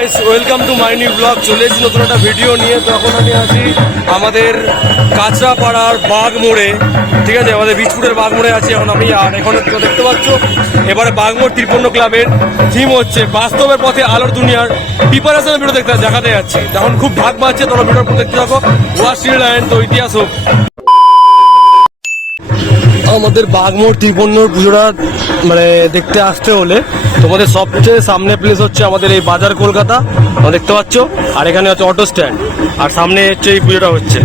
Guys welcome to my new vlog চলে এসেছি নতুন একটা ভিডিও নিয়ে। তো এখন আমি আছি আমাদের কাঁচরাপাড়ার বাঘ মোড়ে ঠিক আছে? আমাদের বিচপুরের বাঘ মোড়ে আছি এখন আমি। আর এখন দেখতে পাচ্ছ, এবারে বাঘমোড় ত্রিপন্ন ক্লাবের থিম হচ্ছে বাস্তবের পথে আলোর দুনিয়ার প্রিপারেশনের ভিডিও দেখতে দেখাতে যাচ্ছে। তখন খুব ভাগ পাচ্ছে তোমরা ভিডিওর দেখতে থাকো। স্টিল অ্যান্ড তো ইতিহাস হোক। আমাদের বাগমোড় ত্রিপন্নর পুজোটা মানে দেখতে আসতে হলে। তোমাদের সবচেয়ে সামনে প্লেস হচ্ছে আমাদের এই বাজার কলকাতা। তোমরা দেখতে পাচ্ছ? আর এখানে হচ্ছে অটো স্ট্যান্ড আর সামনে হচ্ছে এই পুজোটা হচ্ছে।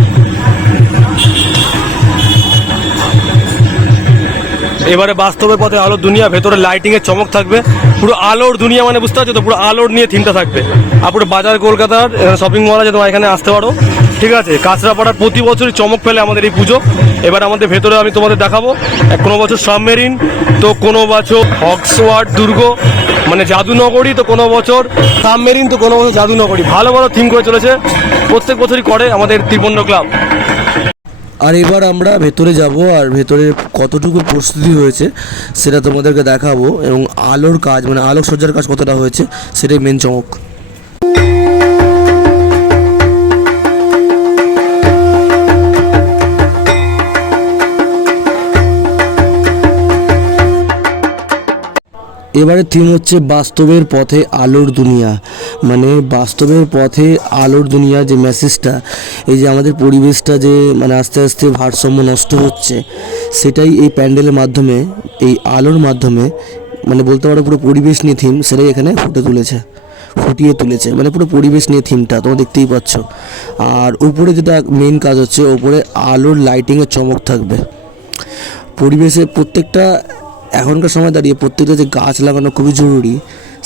এবারে বাস্তবের পথে আলোর দুনিয়া, ভেতরে লাইটিং এর চমক থাকবে। পুরো আলোর দুনিয়া মানে বুঝতে পারছ তো? পুরো আলোর নিয়ে থিমটা থাকবে। আর পুরো বাজার কলকাতার শপিং মল আছে, তোমরা এখানে আসতে পারো। ঠিক আছে, কাঁচরাপাড়ার প্রতি বছরই চমক ফেলে আমাদের এই পুজো। এবার আমাদের ভেতরে আমি তোমাদের দেখাবো কোনো বছর সাবমেরিন, তো কোনো বছর অক্সওয়ার্ড দুর্গ মানে জাদুনগরী, তো কোনো বছর সাবমেরিন, তো কোনো বছর জাদুনগরী। ভালো ভালো থিম করে চলেছে, প্রত্যেক বছরই করে আমাদের ত্রিপন্ন ক্লাব আর এবার আমরা ভেতরে যাব, আর ভেতরে কতটুকু প্রস্তুতি হয়েছে, সেটা তোমাদেরকে দেখাবো, এবং আলোর কাজ মানে আলোকসজ্জার কাজ কতটা হয়েছে, সেটাই মেন চমক। এবারে থিম হচ্ছে বাস্তবের পথে আলোর দুনিয়া। মানে বাস্তবের পথে আলোর দুনিয়া যে মেসেজটা এই যে আমাদের পরিবেশটা যে মানে আস্তে আস্তে ভারসাম্য নষ্ট হচ্ছে, সেটাই এই প্যান্ডেলের মাধ্যমে, এই আলোর মাধ্যমে মানে বলতে পারো পুরো পরিবেশ নিয়ে থিম সেটাই এখানে ফুটে তুলেছে, ফুটিয়ে তুলেছে মানে পুরো পরিবেশ নিয়ে থিমটা তোমরা দেখতেই পাচ্ছ। আর উপরে যেটা মেন কাজ হচ্ছে, উপরে আলোর লাইটিংয়ের চমক থাকবে। পরিবেশে প্রত্যেকটা এখনকার সময় দাঁড়িয়ে প্রত্যেকটা যে গাছ লাগানো খুবই জরুরি,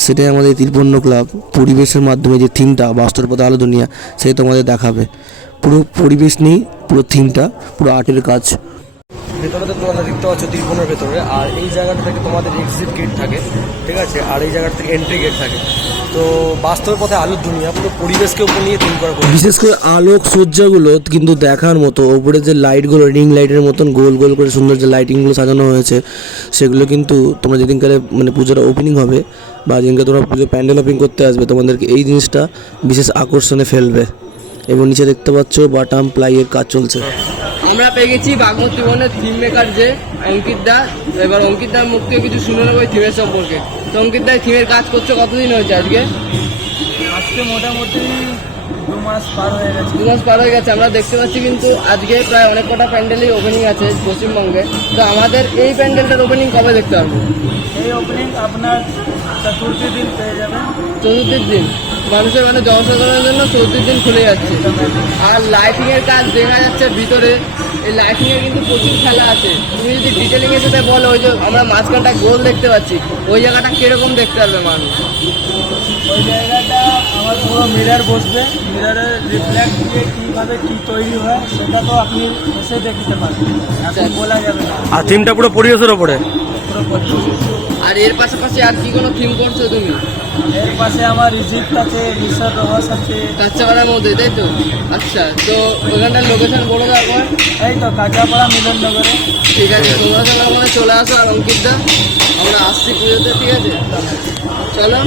সেটাই আমাদের তীরপণ্য ক্লাব পরিবেশের মাধ্যমে যে থিমটা বাস্তব পথে আলো, দুনিয়া সেটা তোমাদের দেখাবে। পুরো পরিবেশ নেই, পুরো থিমটা পুরো আর্টের কাজ। ভেতরে তো তোমরা দেখতে পাচ্ছ ত্রিভুবনের ভেতরে, আর এই জায়গাটা থেকে তোমাদের এক্সিট গেট থাকে, ঠিক আছে? আর এই জায়গাটা থেকে এন্ট্রি গেট থাকে। তো বাস্তবের পথে আলোর দুনিয়া, পুরো পরিবেশকে উপর নিয়ে থিম করা বিশেষ করে আলোক সজ্জাগুলো কিন্তু দেখার মতো ওপরে যে লাইটগুলো রিং লাইটের মতন গোল গোল করে সুন্দর যে লাইটিংগুলো সাজানো হয়েছে, সেগুলো কিন্তু তোমরা যেদিনকারে মানে পুজোটা ওপেনিং হবে, বা যেদিনকে তোমরা পুজো প্যান্ডেল ওপেনিং করতে আসবে, তোমাদেরকে এই জিনিসটা বিশেষ আকর্ষণে ফেলবে। এবং নিচে দেখতে পাচ্ছ বাটাম প্লাইয়ের কাজ চলছে। আমরা পেয়ে গেছি বাগমতী বনের থিম মেকার যে অঙ্কিত দা। এবার অঙ্কিত দার মুখ থেকে কিছু শুনে নেব থিমের সম্পর্কে। তো অঙ্কিত দা থিমের কাজ করছ কতদিন হয়েছে আজকে? আজকে মোটামুটি দু মাস পার হয়ে গেছে। দু মাস পার হয়ে গেছে আমরা দেখতে পাচ্ছি কিন্তু আজকে প্রায় অনেক কটা প্যান্ডেলই ওপেনিং আছে পশ্চিমবঙ্গে। তো আমাদের এই প্যান্ডেলটার ওপেনিং কবে দেখতে পারব? এই ওপেনিং আপনার চতুর্থী দিন পেয়ে যাবেন। চতুর্থীর দিন। মানুষের মানে জনসাধারণের জন্য চৌত্রিশ দিন খুলে যাচ্ছে। আর লাইটিংয়ের কাজ দেখা যাচ্ছে ভিতরে। এই লাইটিং এর কিন্তু প্রচুর খেলা আছে। তুমি যদি ডিটেলিং এর সাথে বলো ওই যে আমরা মাঝখানটা গোল দেখতে পাচ্ছি ওই জায়গাটা কীরকম দেখতে পারবে মানুষ? ওই জায়গাটা আমার পুরো মিরার বসবে। মিরারের রিফ্লেক্ট দিয়ে কীভাবে কী তৈরি হয় সেটা তো আপনি এসে দেখতে পারবেন। এখন বলা যাবে না। আর থিমটা পুরো পরিবেশের ওপরে পুরো পরিবেশ। আর এর পাশাপাশি আর কি কোনো থিম করছ তুমি? এর পাশে আমার ইজিপ্ট আছে রিসার রহস আছে। কাঁচাপাড়ার মধ্যে তাই তো? আচ্ছা তো ওখানটার লোকেশন বলে দাও একবার। এই তো কাঁচাপাড়া মিলননগরে ঠিক আছে তোমরা আমাদের চলে আসো আর আমরা আসছি পুজোতে ঠিক আছে? চলো।